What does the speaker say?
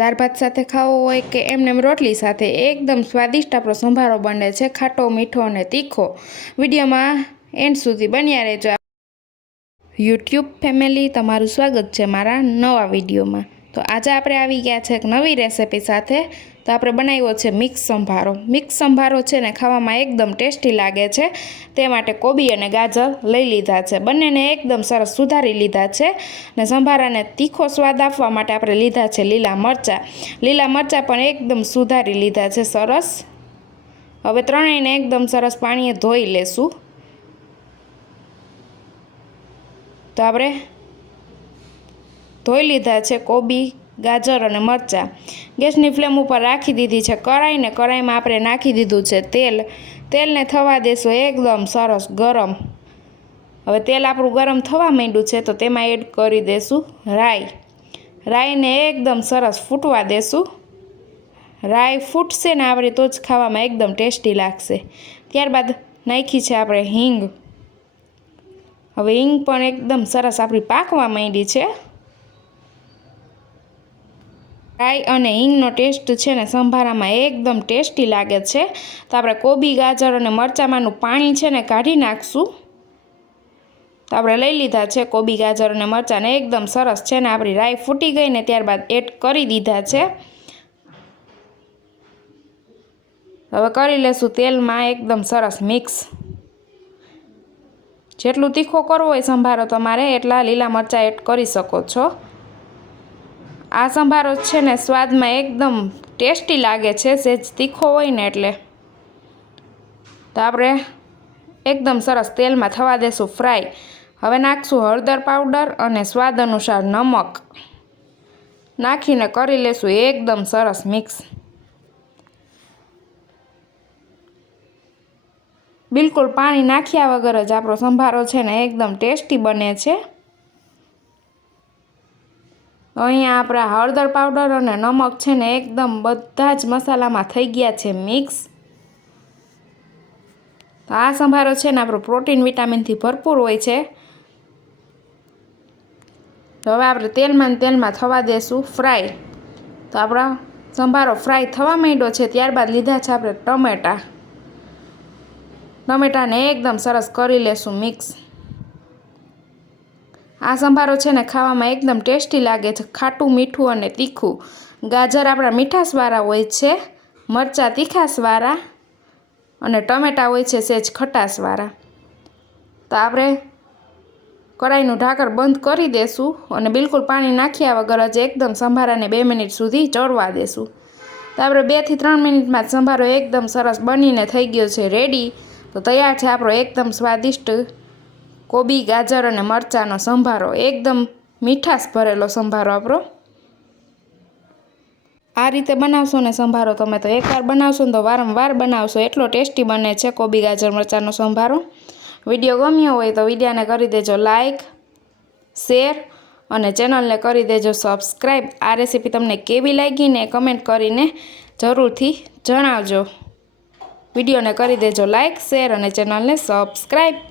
દાળ ભાત સાથે ખાવો હોય કે એમને રોટલી સાથે એકદમ સ્વાદિષ્ટ આપણો સંભારો બને છે, ખાટો, મીઠો અને તીખો. વિડીયોમાં એન્ડ સુધી બન્યા રહેજો. યુટ્યુબ ફેમિલી, તમારું સ્વાગત છે મારા નવા વિડીયોમાં. તો આજે આપણે આવી ગયા છે એક નવી રેસિપી સાથે. તો આપણે બનાવ્યો છે મિક્સ સંભારો. મિક્સ સંભારો છે ને ખાવામાં એકદમ ટેસ્ટી લાગે છે. તે માટે કોબી અને ગાજર લઈ લીધા છે. બંનેને એકદમ સરસ સુધારી લીધા છે ને સંભારાને તીખો સ્વાદ આપવા માટે આપણે લીધા છે લીલા મરચાં. લીલા મરચાં પણ એકદમ સુધારી લીધા છે. સરસ. હવે ત્રણેયને એકદમ સરસ પાણીએ ધોઈ લેશું. તો આપણે ધોઈ લીધા છે કોબી, ગાજર અને મરચાં. ગેસની ફ્લેમ ઉપર રાખી દીધી છે કરાઈને કઢાઈમાં આપણે નાખી દીધું છે તેલ. તેલને થવા દેશું એકદમ સરસ ગરમ. હવે તેલ આપણું ગરમ થવા માંડ્યું છે તો તેમાં એડ કરી દેશું રાઈ. રાઈને એકદમ સરસ ફૂટવા દેશું. રાઈ ફૂટશે ને આપણે તો જ ખાવામાં એકદમ ટેસ્ટી લાગશે. ત્યારબાદ નાખી છે આપણે હિંગ. હવે હિંગ પણ એકદમ સરસ આપણી પાકવા માંડી છે. રાઈ અને હિંગનો ટેસ્ટ છે ને સંભારામાં એકદમ ટેસ્ટી લાગે છે. તો આપણે કોબી, ગાજર અને મરચાંમાંનું પાણી છે ને કાઢી નાખશું. તો આપણે લઈ લીધા છે કોબી, ગાજર અને મરચાંને એકદમ સરસ છે ને આપણી રાઈ ફૂટી ગઈ ને ત્યારબાદ એડ કરી દીધા છે. હવે કરી લેશું તેલમાં એકદમ સરસ મિક્સ. જેટલું તીખો કરવો હોય સંભારો તમારે, એટલા લીલા મરચાં એડ કરી શકો છો. આ સંભારો છે ને સ્વાદમાં એકદમ ટેસ્ટી લાગે છે સહેજ તીખો હોય ને એટલે. તો આપણે એકદમ સરસ તેલમાં થવા દેશું ફ્રાય. હવે નાખશું હળદર પાવડર અને સ્વાદ અનુસાર નમક. નાખીને કરી લેશું એકદમ સરસ મિક્સ. બિલકુલ પાણી નાખ્યા વગર જ આપણો સંભારો છે ને એકદમ ટેસ્ટી બને છે. અહીંયા આપણા હળદર પાવડર અને નમક છે ને એકદમ બધા જ મસાલામાં થઈ ગયા છે મિક્સ. તો આ સંભારો છે ને આપણો પ્રોટીન વિટામિનથી ભરપૂર હોય છે. તો હવે આપણે તેલમાં તેલમાં થવા દેશું ફ્રાય. તો આપણા સંભારો ફ્રાય થવા માંડ્યો છે, ત્યારબાદ લીધા છે આપણે ટમેટાં. ટમેટાને એકદમ સરસ કરી લેશું મિક્સ. આ સંભારો છે ને ખાવામાં એકદમ ટેસ્ટી લાગે છે. ખાટું, મીઠું અને તીખું. ગાજર આપણા મીઠાશવાળા હોય છે, મરચાં તીખાશવાળા અને ટમેટાં હોય છે સેજ ખટાશવાળા. તો આપણે કઢાઈનું ઢાંકર બંધ કરી દેશું અને બિલકુલ પાણી નાખ્યા વગર જ એકદમ સંભારાને બે મિનિટ સુધી ચડવા દેશું. તો આપણે બેથી ત્રણ મિનિટમાં જ સંભારો એકદમ સરસ બનીને થઈ ગયો છે, રેડી. તો તૈયાર છે આપણો એકદમ સ્વાદિષ્ટ કોબી, ગાજર અને મરચાંનો સંભારો. એકદમ મીઠાશ ભરેલો સંભારો આપણો. આ રીતે બનાવશો ને સંભારો તમે તો એકવાર બનાવશો ને તો વારંવાર બનાવશો. એટલો ટેસ્ટી બને છે કોબી, ગાજર, મરચાંનો સંભારો. વીડિયો ગમ્યો હોય તો વિડીયાને કરી દેજો લાઇક શેર અને ચેનલને કરી દેજો સબસ્ક્રાઈબ આ રેસીપી તમને કેવી લાગી ને કમેન્ટ કરીને જરૂરથી જણાવજો. વિડીયોને કરી દેજો લાઇક શેર અને ચેનલને સબસ્ક્રાઈબ